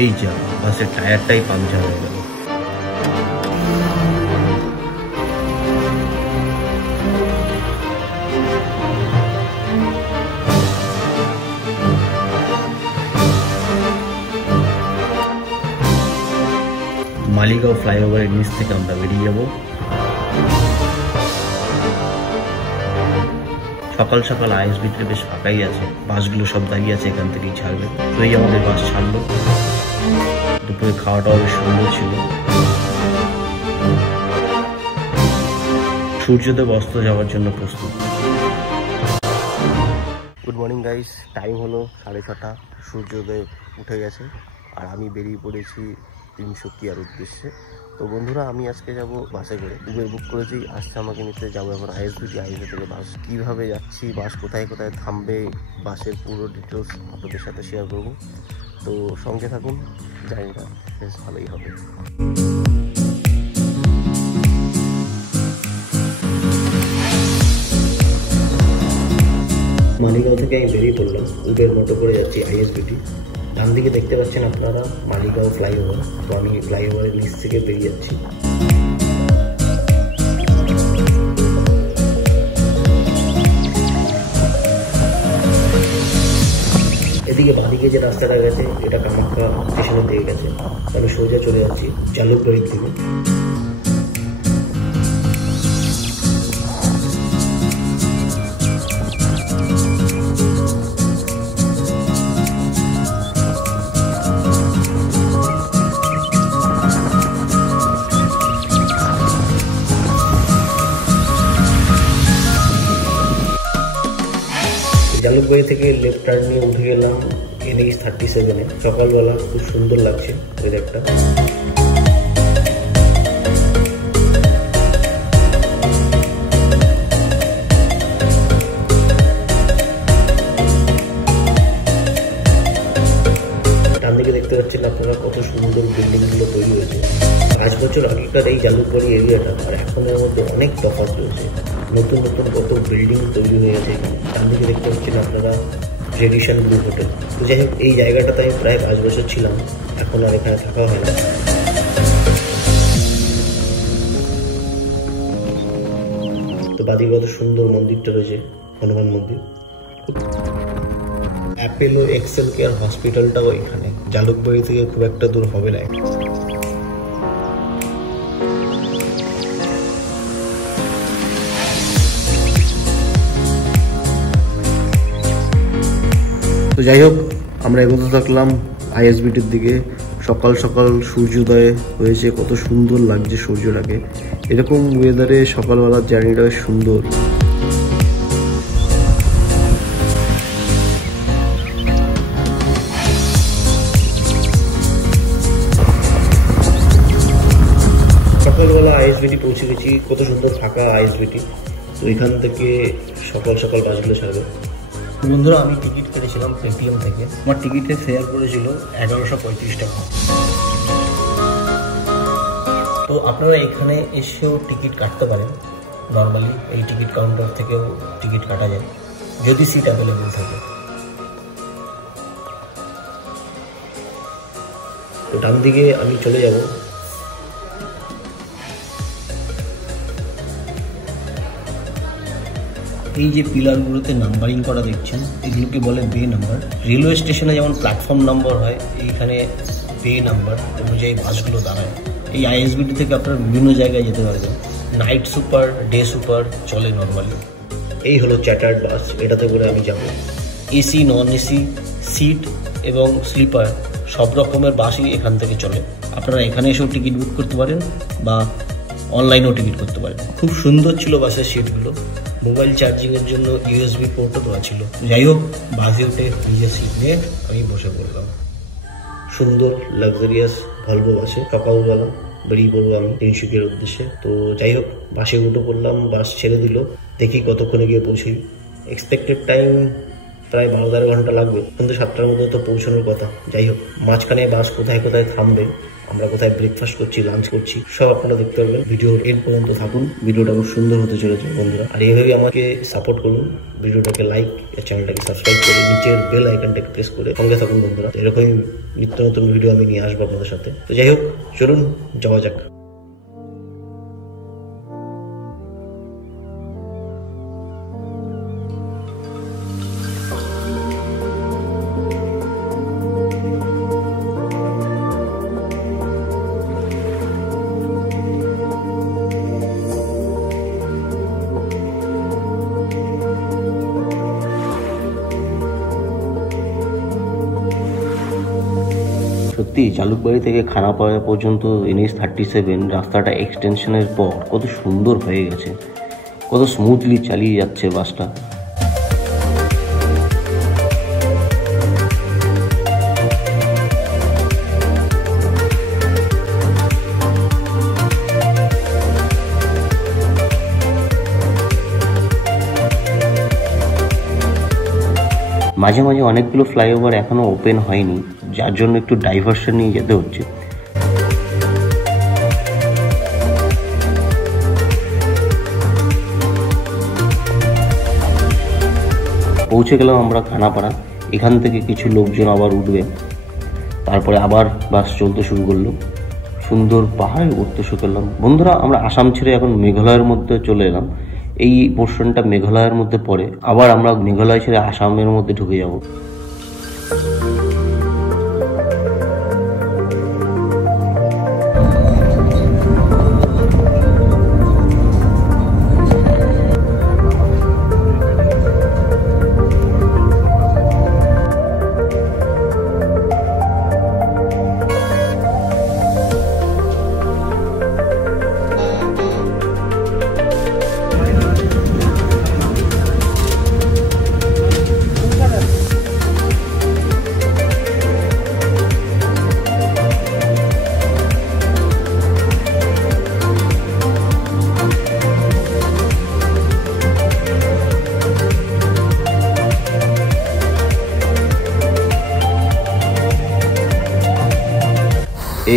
এই যা বাসের টায়ারটাই পাংচার হয়ে গেল। মালিগাঁও ফ্লাইওভারের নিচ থেকে আমরা বেরিয়ে যাব। সকাল সকাল আইএসবিটি বেশ ফাঁকাই আছে, বাসগুলো সব দাঁড়িয়ে আছে, এখান থেকেই ছাড়বে। তো এই আমাদের বাস ছাড়লো। দুপুরে খাওয়াটাও বেশ সুন্দর ছিল। সূর্যোদয় অস্ত যাওয়ার জন্য প্রস্তুত। গুড মর্নিং গাইস, টাইম হলো 6:30। সূর্যোদয় উঠে গেছে আর আমি বেরিয়ে পড়েছি তিনসুকিয়ার উদ্দেশ্যে। তো বন্ধুরা, আমি আজকে যাব বাসে করে। উবের বুক করেছি, আসছে আমাকে নিতে। যাবো এখন আইএসবিটি। আইএসবি থেকে বাস কীভাবে যাচ্ছি, বাস কোথায় কোথায় থামবে, বাসের পুরো ডিটেলস আপনাদের সাথে শেয়ার করব। তো সঙ্গে থাকুন, জার্নিটা বেশ ভালোই হবে। মালিগাঁও থেকে আমি বেরিয়ে পড়লাম, উবের মোটো করে যাচ্ছি আইএসবিটি। ডান দিকে দেখতে পাচ্ছেন আপনারা মালিগাঁও ফ্লাইওভার। তো আমি ফ্লাইওভারের নিচ থেকে বেরিয়ে যাচ্ছি। এদিকে বাঁদিকে যে রাস্তাটা গেছে এটা কামাখ্যা স্টেশনের দিকে গেছে। আমি সোজা চলে যাচ্ছি জালুকবাড়ির দিকে। জালুকবাড়ি থেকে লেফট টার্ন নিয়ে উঠে গেলাম NH 37-এ। সকালবেলা খুব সুন্দর লাগছে ওয়েদারটা। ডান দিকে দেখতে পাচ্ছেন আপনারা কত সুন্দর বিল্ডিংগুলো তৈরি হয়েছে। 5 বছর আগেকার এই জালুকবাড়ি এরিয়াটা আর এখনের মধ্যে অনেক তফাৎ রয়েছে। নতুন নতুন কত বিল্ডিং তৈরি হয়ে গেছে এখানে। ডান দিকে দেখতে পাচ্ছেন আপনারা ট্রেডিশন ব্লু হোটেল। তো যাই হোক, এই জায়গাটাতে আমি প্রায় 5 বছর ছিলাম, এখন আর এখানে থাকা হয় না। তো বাদিকে কত সুন্দর মন্দিরটা রয়েছে, হনুমান মন্দির। অ্যাপেলো এক্সেল কেয়ার হসপিটালটাও এখানে, জালুকবাড়ি থেকে খুব একটা দূর হবে না। তো যাই হোক, আমরা এগোতে থাকলাম আইএসবিটির দিকে। সকাল সকাল সূর্যোদয় হয়েছে, কত সুন্দর লাগছে সূর্যটাকে। এরকম ওয়েদারে সকালবেলার জার্নিটা সুন্দর। সকালবেলা আইএসবিটি পৌঁছে গেছি। কত সুন্দর ফাঁকা আইএসবিটি। তো এখান থেকে সকাল সকাল বাসগুলো ছাড়বে। বন্ধুরা, আমি টিকিট কেটেছিলাম পেটিএম থেকে। আমার টিকিটের ফেয়ার পড়েছিল 1135 টাকা। তো আপনারা এখানে এসেও টিকিট কাটতে পারেন। নর্মালি এই টিকিট কাউন্টার থেকেও টিকিট কাটা যায় যদি সিট অ্যাভেলেবেল থাকে। তো ডান দিকে আমি চলে যাব। এই যে পিলারগুলোতে নাম্বারিং করা দেখছেন, এগুলোকে বলে বে নাম্বার। রেলওয়ে স্টেশনে যেমন প্ল্যাটফর্ম নাম্বার হয়, এইখানে বে নাম্বার অনুযায়ী বাসগুলো দাঁড়ায়। এই আইএসবিটি থেকে আপনারা বিভিন্ন জায়গায় যেতে পারবেন। নাইট সুপার, ডে সুপার চলে নর্মালি। এই হলো চ্যাটার্ড বাস, এটাতে করে আমি যাব। এসি, নন এসি, সিট এবং স্লিপার সব রকমের বাসই এখান থেকে চলে। আপনারা এখানে এসেও টিকিট বুক করতে পারেন বা অনলাইনেও টিকিট করতে পারেন। খুব সুন্দর ছিল বাসের সিটগুলো। মোবাইল চার্জিংয়ের জন্য USB পোর্টও দেওয়া ছিল। যাই হোক, বাসে উঠে নিজের সিট নিয়ে আমি বসে পড়লাম। সুন্দর লাক্সারিয়াস ভলভো বাসে সকালবেলা বেরিয়ে পড়বো আমি তিনসুকিয়ার উদ্দেশ্যে। তো যাই হোক, বাসে উঠে পড়লাম। বাস ছেড়ে দিল, দেখি কতক্ষণে গিয়ে পৌঁছি। এক্সপেক্টেড টাইম প্রায় 12-13 ঘন্টা লাগবে, কিন্তু 7টার মধ্যে তো পৌঁছানোর কথা। যাই হোক, মাঝখানে বাস কোথায় কোথায় থামবে, আমরা কোথায় ব্রেকফাস্ট করছি, লাঞ্চ করছি, সব আপনারা দেখতে পারবেন। ভিডিওর এন্ড পর্যন্ত থাকুন, ভিডিওটা খুব সুন্দর হতে চলেছে বন্ধুরা। আর এইভাবে আমাকে সাপোর্ট করুন, ভিডিওটাকে লাইক, চ্যানেলটাকে সাবস্ক্রাইব করে নিচের বেল আইকনটাকে প্রেস করে সঙ্গে থাকুন বন্ধুরা। এরকমই নিত্য নতুন ভিডিও আমি নিয়ে আসবো আপনাদের সাথে। তো যাই হোক, চলুন যাওয়া যাক। সত্যি জালুকবাড়ি থেকে খানাপাড়া পর্যন্ত NH-37 রাস্তাটা এক্সটেনশনের পর কত সুন্দর হয়ে গেছে, কত স্মুথলি চালিয়ে যাচ্ছে বাসটা। মাঝে মাঝে অনেকগুলো ফ্লাইওভার এখনো ওপেন হয়নি, যার জন্য একটু ডাইভারশন নিয়ে যেতে হচ্ছে। পৌঁছে গেলাম আমরা খানাপাড়া। এখান থেকে কিছু লোকজন আবার উঠবে, তারপরে আবার বাস চলতে শুরু করলো। সুন্দর পাহাড়ে উঠতে শুরু করলাম বন্ধুরা। আমরা আসাম ছেড়ে এখন মেঘালয়ের মধ্যে চলে এলাম। এই পোর্শনটা মেঘালয়ের মধ্যে পড়ে, আবার আমরা মেঘালয় ছেড়ে আসামের মধ্যে ঢুকে যাব।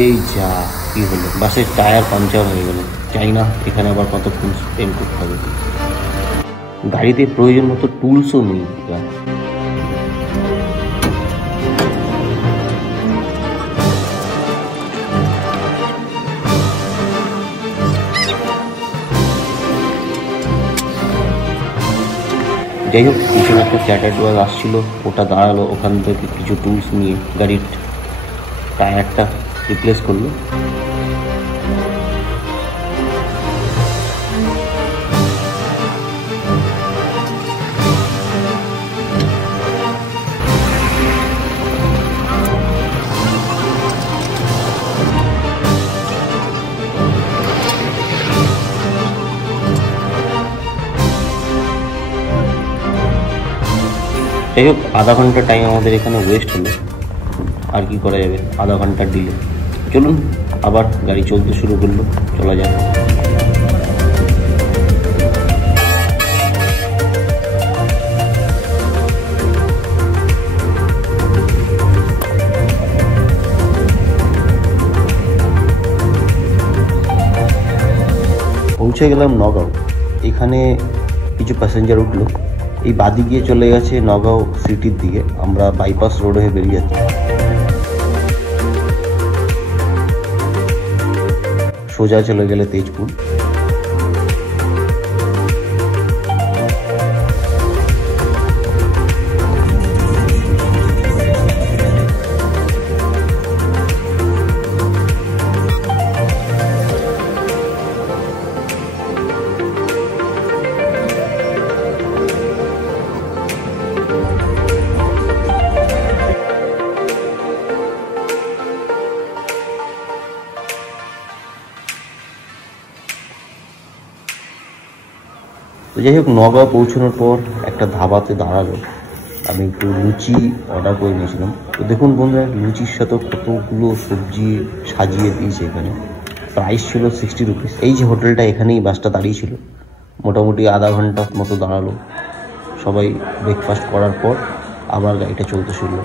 এই যা কি হলো, বাসের টায়ার পাঞ্চার হয়ে গেল। চাই না এখানে আবার কতক্ষণ স্পেন্ড করতে হবে। গাড়িতে প্রয়োজন মতো টুলসও নেই। যাই হোক, পিছনে একটা চ্যাটার বাস আসছিল, ওটা দাঁড়ালো, ওখান থেকে কিছু টুলস নিয়ে গাড়ির টায়ারটা রিপ্লেস করলো। যাই হোক, আধা ঘন্টা টাইম আমাদের এখানে ওয়েস্ট হলো। আর কি করা যাবে, আধা ঘন্টা ডিলে। চলুন আবার গাড়ি চলতে শুরু করলো, চলা যাক। পৌঁছে গেলাম নগাঁও। এখানে কিছু প্যাসেঞ্জার উঠলো, এই বাদি গিয়ে চলে গেছে নগাঁও সিটির দিকে। আমরা বাইপাস রোড হয়ে বেরিয়ে যাচ্ছি। সোজা চলে গেলে তেজপুর। তো যাই হোক, নগাঁও পৌঁছানোর পর একটা ধাবাতে দাঁড়ালো। আমি একটু লুচি অর্ডার করে নিয়েছিলাম। তো দেখুন বন্ধুরা, লুচির সাথে কতগুলো সবজি সাজিয়ে দিয়েছে এখানে। প্রাইস ছিল 60 রুপিস। এই যে হোটেলটা, এখানেই বাসটা দাঁড়িয়ে ছিল। মোটামুটি আধা ঘন্টা মতো দাঁড়ালো। সবাই ব্রেকফাস্ট করার পর আবার গাড়িটা চলতে শুরু।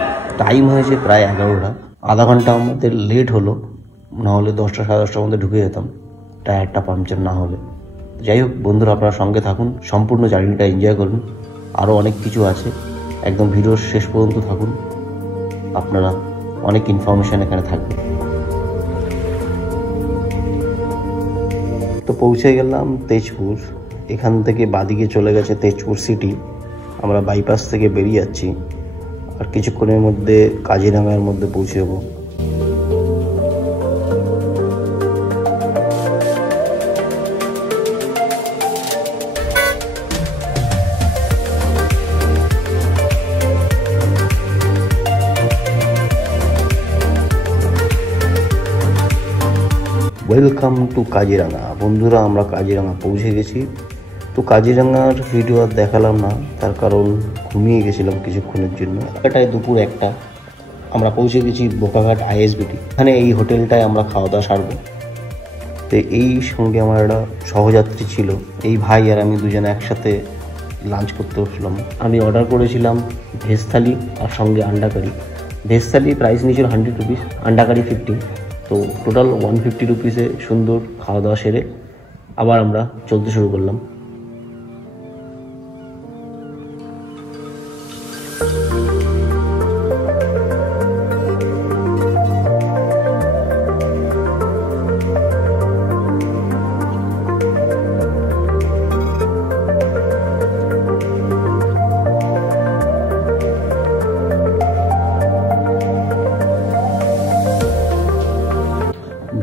টাইম হয়েছে প্রায় 11টা, আধা ঘন্টা আমাদের লেট হলো, নাহলে 10টা সাড়ে 10টার মধ্যে ঢুকে যেতাম টায়ারটা পাংচার না হলে। যাই হোক বন্ধুরা, আপনারা সঙ্গে থাকুন, সম্পূর্ণ জার্নিটা এনজয় করুন। আরও অনেক কিছু আছে, একদম ভিডিওর শেষ পর্যন্ত থাকুন, আপনারা অনেক ইনফরমেশান এখানে থাকবে। তো পৌঁছে গেলাম তেজপুর। এখান থেকে বাদিকে চলে গেছে তেজপুর সিটি। আমরা বাইপাস থেকে বেরিয়ে যাচ্ছি, আর কিছুক্ষণের মধ্যে কাজিরাঙ্গার মধ্যে পৌঁছে যাবো। Welcome to Kaziranga. বন্ধুরা, আমরা কাজিরাঙ্গা পৌঁছে গেছি। তো কাজিরাঙ্গার ভিডিও আর দেখালাম না, তার কারণ ঘুমিয়ে গেছিলাম কিছুক্ষণের জন্য। এটায় দুপুর 1টা, আমরা পৌঁছে গেছি বোকাঘাট আইএসবিটি। এখানে এই হোটেলটায় আমরা খাওয়া দাওয়া সারবো। তো এই সঙ্গে আমার একটা সহযাত্রী ছিল, এই ভাই আর আমি দুজনে একসাথে লাঞ্চ করতে বসলাম। আমি অর্ডার করেছিলাম ভেজ থালি আর সঙ্গে আন্ডা কারি। ভেজ থালি প্রাইস নিয়েছিল 100 রুপিস, আন্ডা কারি 50। তো টোটাল 150 রুপিসে সুন্দর খাওয়া দাওয়া সেরে আবার আমরা চলতে শুরু করলাম।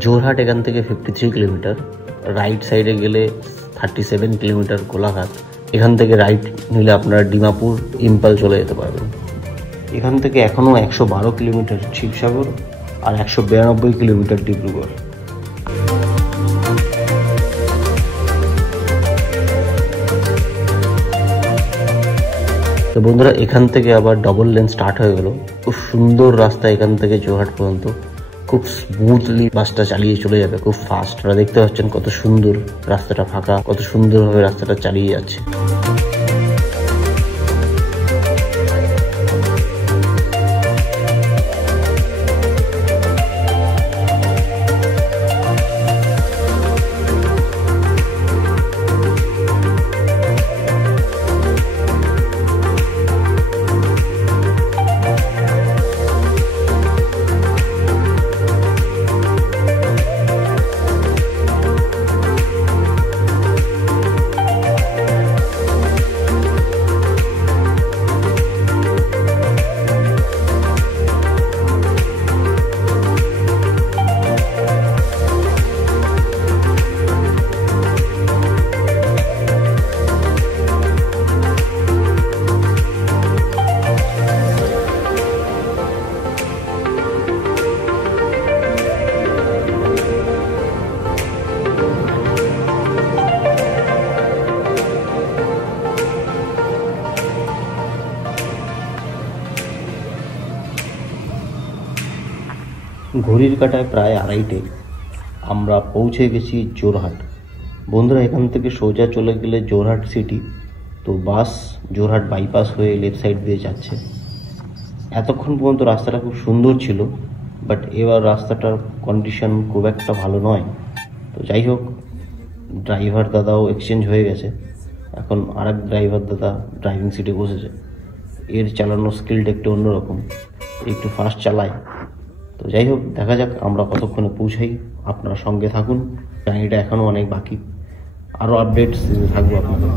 জোরহাট এখান থেকে 53 কিলোমিটার, রাইট সাইডে গেলে 37 কিলোমিটার কোলাঘাট। এখান থেকে রাইট নিলে আপনারা ডিমাপুর ইম্পাল চলে যেতে পারবেন। এখান থেকে এখনও 112 কিলোমিটার শিবসাগর আর 192 কিলোমিটার ডিব্রুগড়। তো বন্ধুরা, এখান থেকে আবার ডবল লেন স্টার্ট হয়ে গেল। খুব সুন্দর রাস্তা এখান থেকে জোরহাট পর্যন্ত, খুব স্মুথলি বাসটা চালিয়ে চলে যাবে, খুব ফাস্ট। আপনারা দেখতে পাচ্ছেন কত সুন্দর রাস্তাটা ফাঁকা, কত সুন্দরভাবে রাস্তাটা চালিয়ে যাচ্ছে। ঘড়ির কাঁটায় প্রায় 2:30 আমরা পৌঁছে গেছি জোরহাট। বন্ধুরা, এখান থেকে সোজা চলে গেলে জোরহাট সিটি। তো বাস জোরহাট বাইপাস হয়ে লেফট সাইড দিয়ে যাচ্ছে। এতক্ষণ পর্যন্ত রাস্তাটা খুব সুন্দর ছিল, বাট এবার রাস্তাটার কন্ডিশন খুব একটা ভালো নয়। তো যাই হোক, ড্রাইভার দাদাও এক্সচেঞ্জ হয়ে গেছে, এখন আরেক ড্রাইভার দাদা ড্রাইভিং সিটে বসেছে। এর চালানোর স্কিলটা একটু অন্যরকম, একটু ফাস্ট চালায়। তো যাই হোক, দেখা যাক আমরা কতক্ষণে পৌঁছাই। আপনারা সঙ্গে থাকুন, জার্নিটা এখনও অনেক বাকি, আরও আপডেটস থাকবো আপনাদের।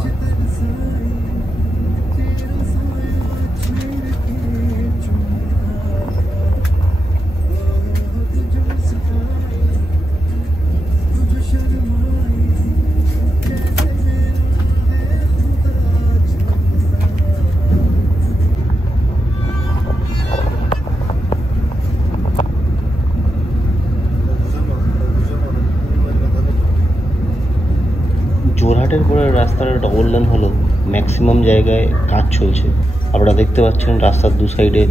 জোরহাটের পরে রাস্তার ডবল লেন হলো, ম্যাক্সিমাম জায়গায় কাজ চলছে। আপনারা দেখতে পাচ্ছেন রাস্তার দু সাইডে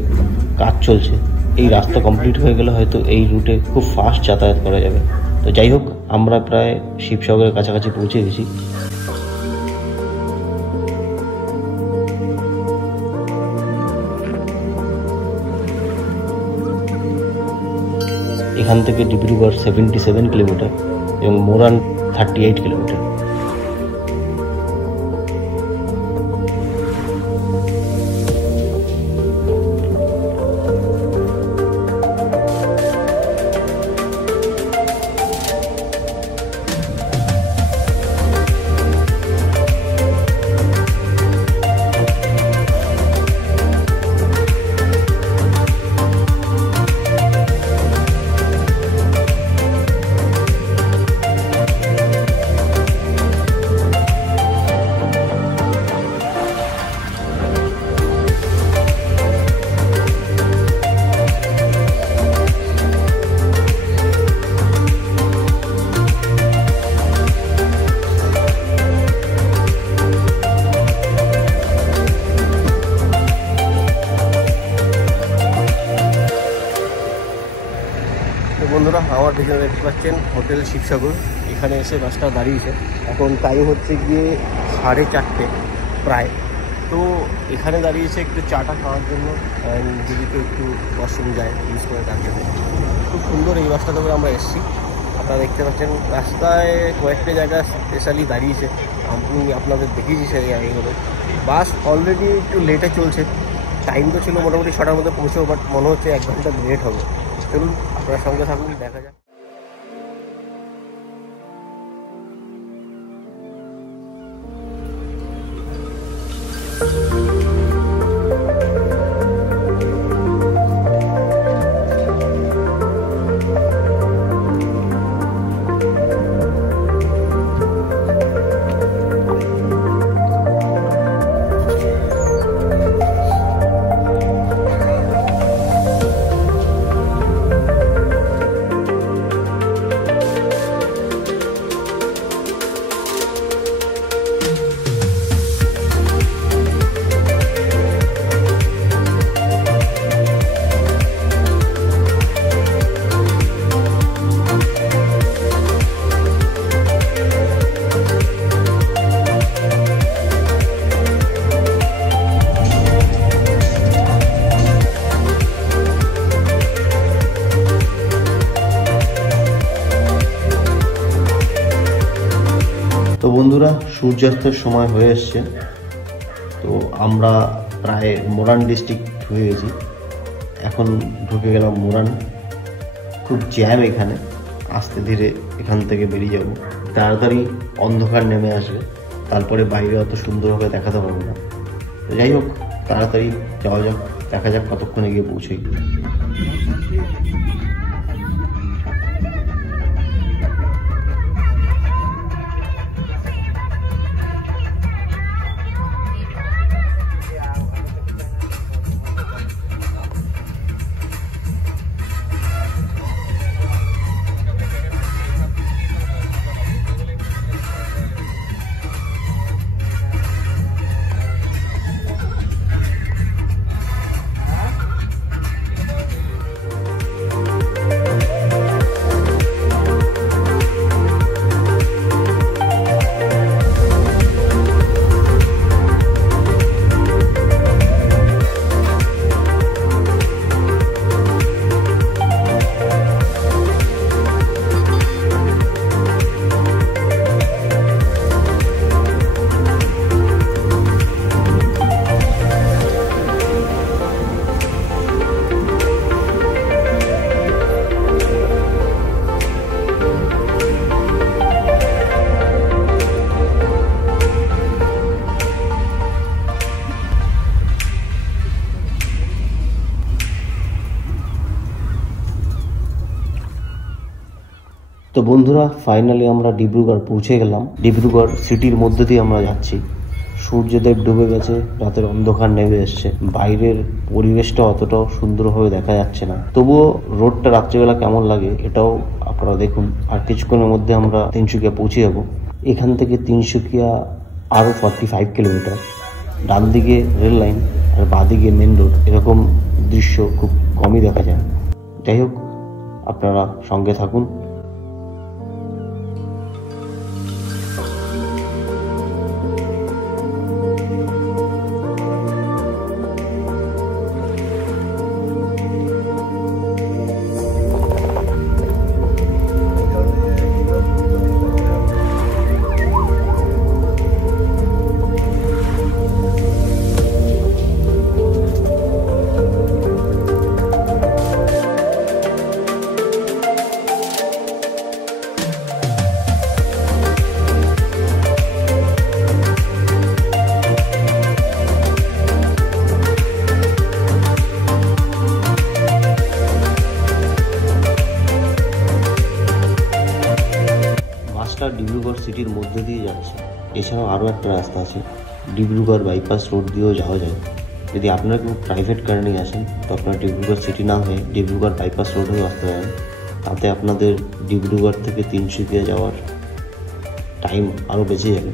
কাজ চলছে। এই রাস্তা কমপ্লিট হয়ে গেলে হয়তো এই রুটে খুব ফাস্ট যাতায়াত করা যাবে। তো যাই হোক, আমরা প্রায় শিবসাগরের কাছাকাছি পৌঁছে গেছি। এখান থেকে ডিব্রুগড় 77 কিলোমিটার এবং মোরান 38 কিলোমিটার। বন্ধুরা, আমার পিছনে দেখতে পাচ্ছেন হোটেল শিবসাগর। এখানে এসে বাসটা দাঁড়িয়েছে। এখন টাইম হচ্ছে গিয়ে 4:30 প্রায়। তো এখানে দাঁড়িয়েছে একটু চাটা খাওয়ার জন্য, দিদিকে একটু ওয়াশরুম যায় ইউজ করে তার জন্য। খুব সুন্দর এই বাসটা তবে আমরা এসেছি। আপনারা দেখতে পাচ্ছেন রাস্তায় কয়েকটা জায়গায় স্পেশালি দাঁড়িয়েছে, আমি আপনাদের দেখিয়েছি সেই জায়গাগুলো। বাস অলরেডি একটু লেটে চলছে। টাইম তো ছিল মোটামুটি 6টার মধ্যে পৌঁছবো, বাট মনে হচ্ছে 1 ঘন্টা লেট হবে। চলুন আপনার সঙ্গে থাকুন, দেখা যাক। তো বন্ধুরা, সূর্যাস্তের সময় হয়ে এসছে। তো আমরা প্রায় মোরান ডিস্ট্রিক্ট হয়ে গেছি। এখন ঢুকে গেলাম মোরান। খুব জ্যাম এখানে, আস্তে ধীরে এখান থেকে বেরিয়ে যাব। তাড়াতাড়ি অন্ধকার নেমে আসবে, তারপরে বাইরে অত সুন্দরভাবে দেখাতে পারবো না। তো যাই হোক, তাড়াতাড়ি যাওয়া যাক, দেখা যাক কতক্ষণে গিয়ে পৌঁছই। তো বন্ধুরা, ফাইনালি আমরা ডিব্রুগড় পৌঁছে গেলাম। ডিব্রুগড় সিটির মধ্যে দিয়ে আমরা যাচ্ছি। সূর্যদেব ডুবে গেছে, রাতের অন্ধকার নেমে এসছে। বাইরের পরিবেশটা অতটাও সুন্দরভাবে দেখা যাচ্ছে না, তবুও রোডটা রাত্রিবেলা কেমন লাগে এটাও আপনারা দেখুন। আর কিছুক্ষণের মধ্যে আমরা তিনসুকিয়া পৌঁছে যাব। এখান থেকে তিনসুকিয়া আরও 45 কিলোমিটার। ডান দিকে রেল লাইন আর বাঁ দিকে মেন রোড। এরকম দৃশ্য খুব কমই দেখা যায়। যাই হোক, আপনারা সঙ্গে থাকুন। রাস্তাটা ডিব্রুগড় সিটির মধ্যে দিয়ে যাচ্ছে। এছাড়াও আরও একটা রাস্তা আছে, ডিব্রুগড় বাইপাস রোড দিয়েও যাওয়া যায়। যদি আপনারা কেউ প্রাইভেট কার নিয়ে আসেন তো আপনারা ডিব্রুগড় সিটি না হয়ে ডিব্রুগড় বাইপাস রোড হয়ে আসতে পারেন। তাতে আপনাদের ডিব্রুগড় থেকে তিনসুকিয়া যাওয়ার টাইম আরও বেঁচে যাবে।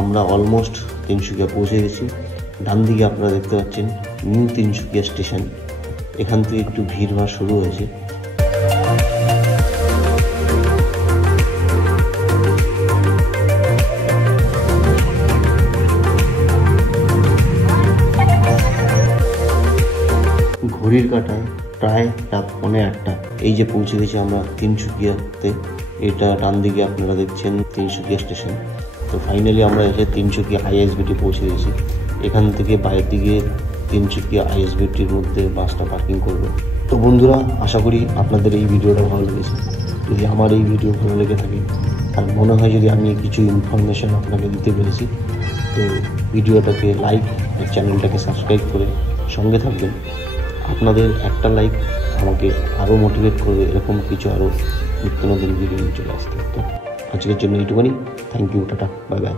আমরা অলমোস্ট তিনসুকিয়া পৌঁছে গেছি। ডান দিকে আপনারা দেখতে পাচ্ছেন নিউ তিনসুকিয়া স্টেশন। এখান থেকে একটু ভিড়ভাড় শুরু হয়েছে। ঘড়ির কাঁটায় প্রায় রাত 8:45 এই যে পৌঁছে গেছি আমরা তিনসুকিয়াতে। এটা ডান দিকে আপনারা দেখছেন তিনসুকিয়া স্টেশন। তো ফাইনালি আমরা এসে তিনসুকিয়া আইএসবিটি পৌঁছে গেছি। এখান থেকে বাইরের দিকে তিনসুকিয়া আইএসবিটির মধ্যে বাসটা পার্কিং করবে। তো বন্ধুরা, আশা করি আপনাদের এই ভিডিওটা ভালো লেগেছে। যদি আমার এই ভিডিও ভালো লেগে থাকে আর মনে হয় যদি আমি কিছু ইনফরমেশন আপনাকে দিতে পেরেছি, তো ভিডিওটাকে লাইক আর চ্যানেলটাকে সাবস্ক্রাইব করে সঙ্গে থাকবেন। আপনাদের একটা লাইক আমাকে আরও মোটিভেট করবে এরকম কিছু আরও নিত্য নতুন ভিডিও চলে আসতে। তো আজকের জন্য এইটুকুনি। Thank you, tata, bye by.